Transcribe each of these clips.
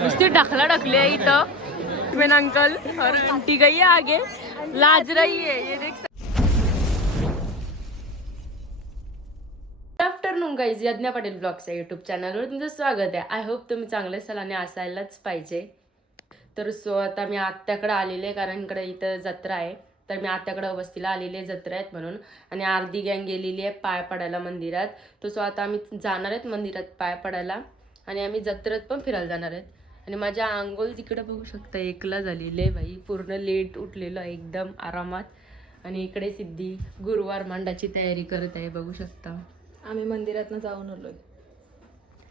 नुसती ढकला ढकले इथं main uncle और आंटी गई है आगे लाज रही है ये देख। Good afternoon guys, Yagna Patil blogs या यूट्यूब चॅनलवर तुमचं स्वागत आहे. आय होप तुम्ही चांगले असाल आणि असायलाच पाहिजे. तर आता मी आत्याकडे आलेले कारण इकडे इथं जत्रा आहे. तर मी आत्याकडे वस्तीला आलेले जत्रा आहेत म्हणून. आणि अर्धी गँग गेलेली आहे पाय पडायला मंदिरात. तर आता आम्ही जाणार आहेत मंदिरात पाय पडायला आणि आम्ही जत्रेत पण फिरायला जाणार आहेत. आणि माझ्या आंघोळ तिकडे बघू शकता एकला झालेली आहे बाई, पूर्ण लेट उठलेलो आहे एकदम आरामात. आणि इकडे सिद्धी गुरुवार मांडाची तयारी करत आहे बघू शकता. आम्ही मंदिरातनं जाऊन आलोय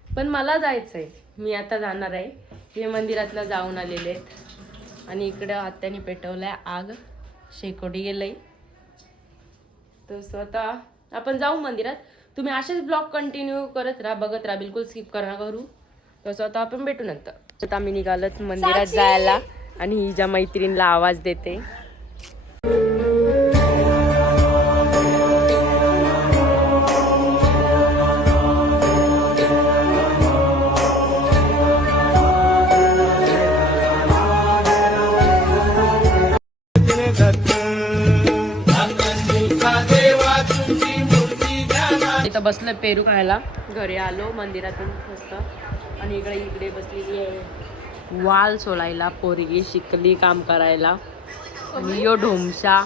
पण मला जायचंय, मी आता जाणार आहे. हे मंदिरातनं जाऊन आलेले आहेत आणि इकडे आत्याने पेटवलाय आग, शेकोटी गेलंय. तर स्वतः आपण जाऊ मंदिरात. तुम्ही असेच ब्लॉग कंटिन्यू करत राहा, बघत राहा, बिलकुल स्किप करा करू. तर स्वतः आपण भेटू नंतर. तर आम्ही निघालत मंदिरात जायला आणि हिच्या मैत्रिणीला आवाज देते. इथं बसलं पेरू खायला. घरी आलो मंदिरातून मस्त आणि इकडे बसलेली आहे वाल सोलायला पोरगी, शिकली काम करायला. आणि यो ढोमशा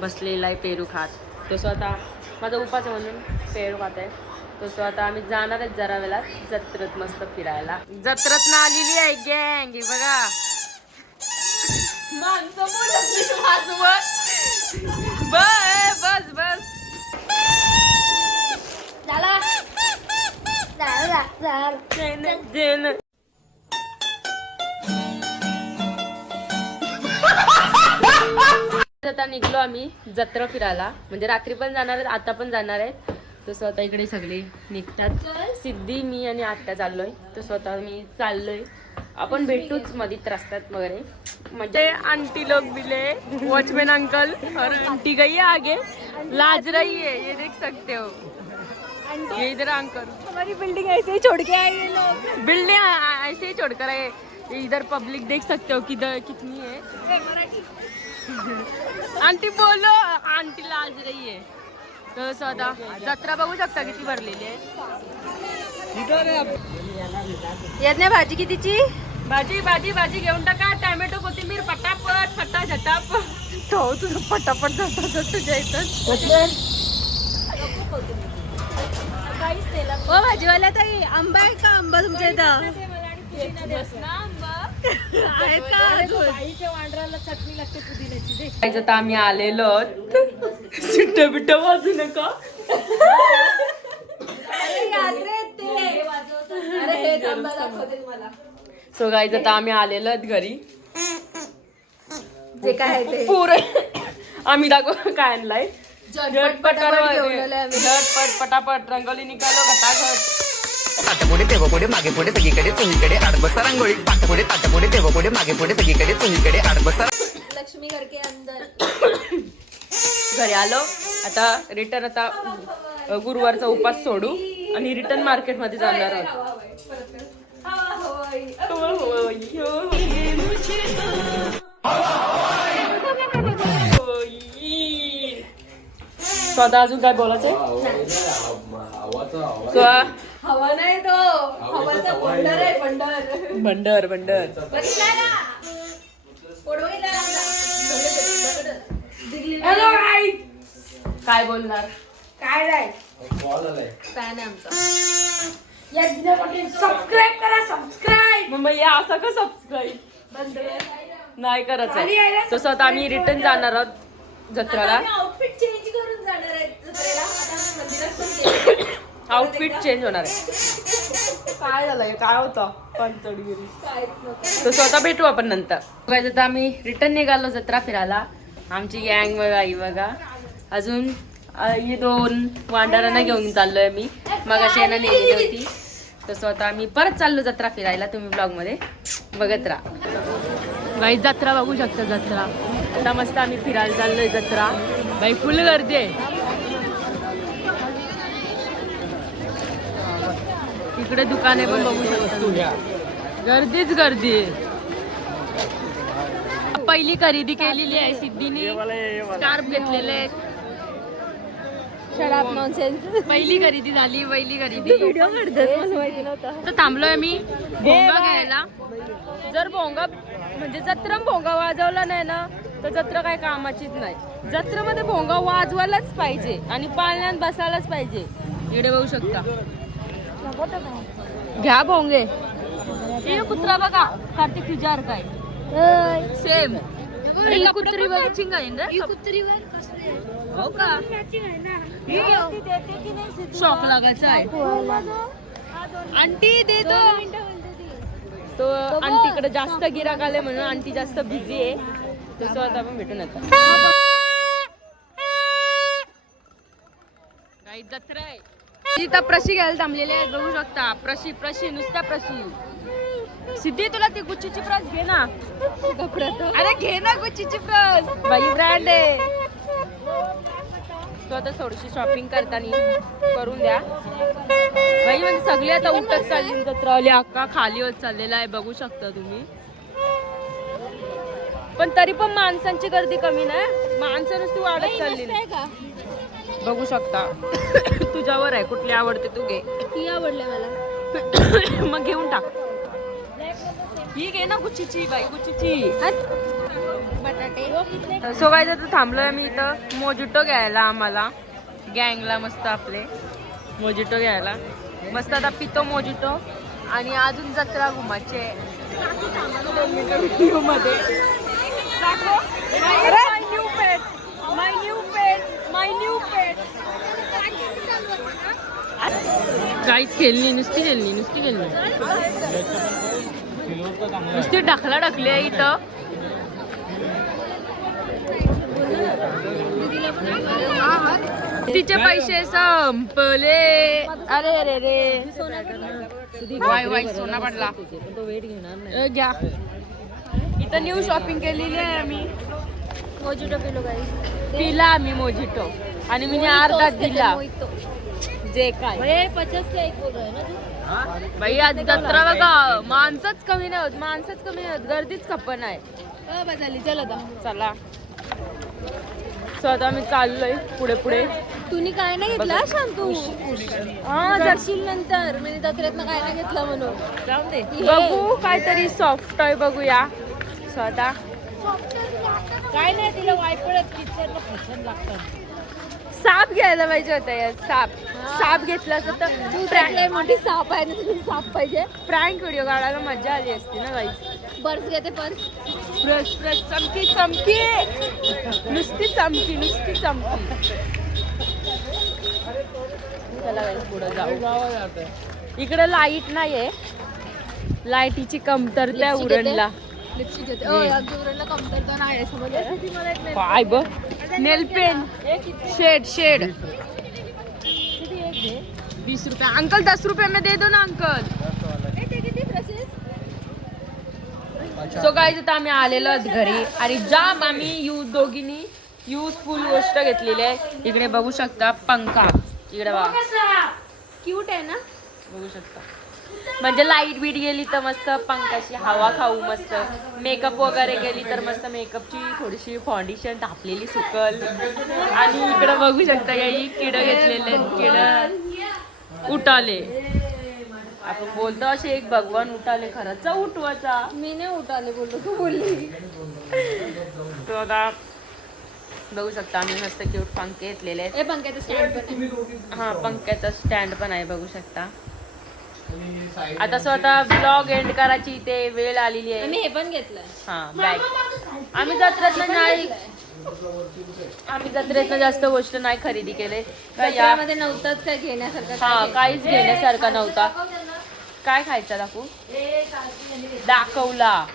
बसलेला आहे पेरू खात. तो स्वतः माझा उपास म्हणून पेरू खात आहे. तो स्वतः आम्ही जाणार आहेत जरा वेळात जत्रेत मस्त फिरायला. जत्रेत ना आलेली आहे गँग बघा. माणसं बस बस आता निघलो आम्ही जत्रा फिरायला. म्हणजे रात्री पण जाणार आहेत, आता पण जाणार आहेत. तर स्वतः इकडे सगळे निघतात. सिद्धी, मी आणि आत्या चाललोय. तर स्वतः मी चाललोय. आपण भेटूच मधीत रस्त्यात वगैरे. म्हणजे आंटी लोग मिले, वॉचमैन अंकल और आंटी गई है आगे लाज रही है ये देख सकते हो. ये इधर अंकल हमारी बिल्डिंग ऐसे ही छोड़ के आए ये लोग. बिल्डिंग ऐसे ही छोड़कर है. इधर पब्लिक देख सकते हो किधर कितनी है. आंटी बोलो, आंटी लाज रही है. तर स्वतः जत्रा बघू शकता किती भरलेली आहे. यज्ञा भाजी कितीची? भाजी घेऊन टाका. टॅमॅटो कोथिंबीर पटापट फटा झटाप. तो तुझं पटापट जातात तुझ्या इथं. ओ भाजीवाल्या ताई, आंबा आहे का? आंबा तुमच्या इथं आहेत का? आता आम्ही आलेलो सिट्ट बिट्ट वाजू नका. सो गाईज आता आम्ही आलेलो घरी. जे काय आहे ते पुरे आम्ही दाखव काय आणलाय. झटपट पटापट रंगोली निघालो घटाघट. ताटपुढे तेव्हापुढे मागे पुढे सगळीकडे चोहीकडे आडबस्ता रांगोळी. पाटपुढे ताटपुढे तेव्हापुढे मागे पुढे सगळीकडे चोहीकडे आडबस्ता. लक्ष्मी घर के अंदर. घरी आलो. आता रिटर्न आता गुरुवारचा उपास सोडू आणि रिटर्न मार्केट मध्ये जाणार आहोत. स्वतः अजून काय बोलायचंय? हवा नाही तो हवाचा बंडर आहे. बंडर हॅलो काय बोलणार? काय नाही फॅन आहे आमचा. सबस्क्राईब करा. सबस्क्राईब मग या असं का सबस्क्राईब नाही करायचं. तो स्वतः आम्ही रिटर्न जाणार आहोत जत्रेला. आउटफिट चेंज करून जाणार आहे जत्रेला. आता मंदिरात आउटफिट चेंज होणार आहे. काय झालंय काय होतं पंचडगिरी. तो स्वतः भेटू आपण नंतर. बघायचं तर आम्ही रिटर्न निघालो जत्रा फिरायला. आमची गँग बघा ही बघा. अजून ही 2 वांडारांना घेऊन चाललोय मी. मग अशी यांना नेलेली होती. तर स्वतः आम्ही परत चाललो जत्रा फिरायला. तुम्ही ब्लॉग मध्ये बघत राहा. गाईज जत्रा बघू शकता. जत्रा आता मस्त आम्ही फिरायला चाललोय. जत्रा बाई फुल गर्दी आहे. इकडे दुकाने पण बघू शकता. गर्दीच गर्दी आहे. पहिली खरेदी केलेली आहे सिद्धीने. स्कार्फ घेतलेले आहेत. शराब नॉनसेन्स. पहिली खरेदी झाली. पहिली खरेदी. व्हिडिओ काढतेस मला माहिती नव्हतं. तर थांबलोय मी भोंगा घ्यायला. जर भोंगा म्हणजे जत्रा भोंगा वाजवला नाही ना तर जत्रा काय कामाचीच नाही. जत्रेमध्ये भोंगा वाजवायलाच पाहिजे आणि पाळण्यात बसायलाच पाहिजे. इकडे बघू शकता. घ्या भोंगे. हे कुत्रा बघा कार्तिक तुझ्यावर काय सेम कुत्री मॅचिंग आहे ना. हो का शॉक लागायचा आहे. आंटी दे तो आंटीकडे जास्त गिराक आले म्हणून आंटी जास्त बिझी आहे. तसं आता आपण भेटून येतो. काही जत्रा आहे. इथं प्रशी घ्यायला थांबलेले आहेत बघू शकता. प्रशी नुसत्या प्रशी. सिद्धी तुला ती गुच्चीची प्रस घे ना. अरे घे ना गुच्चीची प्रस. बाई ब्रँड आहे. तो आता थोडीशी शॉपिंग करताना करून द्या बाई. म्हणजे सगळे आता उठत चालली जत्रा आली. अक्का खाली होत चाललेला आहे बघू शकता तुम्ही. पण तरी पण माणसांची गर्दी कमी नाही. माणसं नुसती वाढत चालली बघू शकता. तुझ्यावर आहे कुठली आवडते तू घे. ती आवडले मला. मग घेऊन टाक. ही घे ना गुच्चीची बाई गुच्चीची. बटाटे. सो काय तर थांबलोय मी इथं मोजिटो घ्यायला. आम्हाला गँगला मस्त आपले मोजिटो घ्यायला. मस्त आता पितो मोजिटो आणि अजून जत्रा घुमाचे मध्ये. काहीच खेळली नुसती ढकला ढकली आहे इथं. तिचे पैसे संपले. अरे रे रे वाय सोना पडला. घ्या. इथं न्यू शॉपिंग केलेली आहे आम्ही. मोजिटो पिलो गाईस. पिला आम्ही मोजिटो आणि मी अर्धा दिला. जे काय 50 का एक बोल रहा है ना तू. बाई आज जत्रा बघा. माणसंच कमी नाही होत. गर्दीच खपन आहे. बदलली चल आता. चला स्वतः मी चाललोय पुढे. तुम्ही काय नाही घेतला शांतू. हा जाशील नंतर मी जत्रेतनं काय नाही घेतलं म्हणून. जाऊ दे बघू काहीतरी सॉफ्ट टॉय बघूया स्वतः. काय नाही तिला वायपडत किचनला फॅशन लागतात. साप घ्यायला पाहिजे होता यार. साप घेतला असं तर मोठी साप आहे ना तुला साप पाहिजे. प्रँक व्हिडिओ काढायला मजा आली असती ना बाई. पर्स घेते पर्स. प्रस चमकी नुसती चमकी. चला बाई पुढे जाऊ. इकडे लाईट नाहीये. लाईटीची कमतरता आहे उरणला. लिपस्टिक घेते. उरणला कमतरता नाही समजलं. काय बघ नेल पेन शेड 20 रुपये. अंकल 10 रुपये में दे दो ना अंकल. सो गाईज आता आम्ही आलेलो आहोत घरी आणि जाम आम्ही दोघींनी युजफुल गोष्ट घेतलेली आहे. इकडे बघू शकता पंखा. इकडे बघा क्यूट आहे ना. बघू शकता. म्हणजे लाईट बीट गेली तर मस्त पंखाची हवा खाऊ. मस्त मेकअप वगैरे केली तर मस्त मेकअपची थोडीशी फाउंडेशन टाकलेली सुकल. आणि इकडे बघू शकता काही किड घेतलेले. किड उठाले. आपण बोलतो असे एक भगवान उठाले. खरंच उठवायचा. मी नाही उठाले बोललो तू बोलली. तो आता बघू शकता आम्ही मस्त क्यूट पंखे घेतलेले आहेत. पंख्याचं स्टँड पण. हा पंख्याचा स्टँड पण आहे बघू शकता. आता स्वतः ब्लॉग एंड करायची ते वेळ आलेली आहे. मी हे पण घेतलंय. हा बॅग. आम्ही जत्रेतनं जास्त गोष्ट नाही खरेदी केले. त्यामध्ये नव्हताच काय घेण्यासारखं. हा काहीच घेण्यासारखा नव्हता. काय खायचं दाखवला.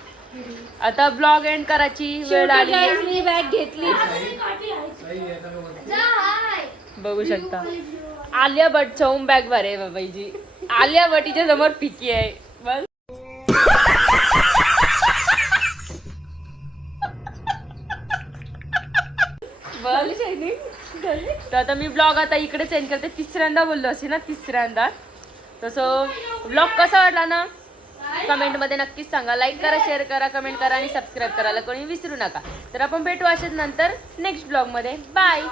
आता ब्लॉग एंड करायची वेळ आली. मी बॅग घेतली. बघू शकता आलिया भट चौम बॅग भरे बाबाईजी. आलिया भटीच्या समोर फिकी आहे बस. बघ तर आता मी ब्लॉग आता इकडे चेंज करते. तिसऱ्यांदा बोललो असे ना, तिसऱ्यांदा. तसं ब्लॉग कसा वाटला ना कमेंटमध्ये नक्कीच सांगा. लाईक करा, शेअर करा, कमेंट करा आणि सबस्क्राईब करायला कोणी विसरू नका. तर आपण भेटू असेच नंतर नेक्स्ट ब्लॉगमध्ये. बाय.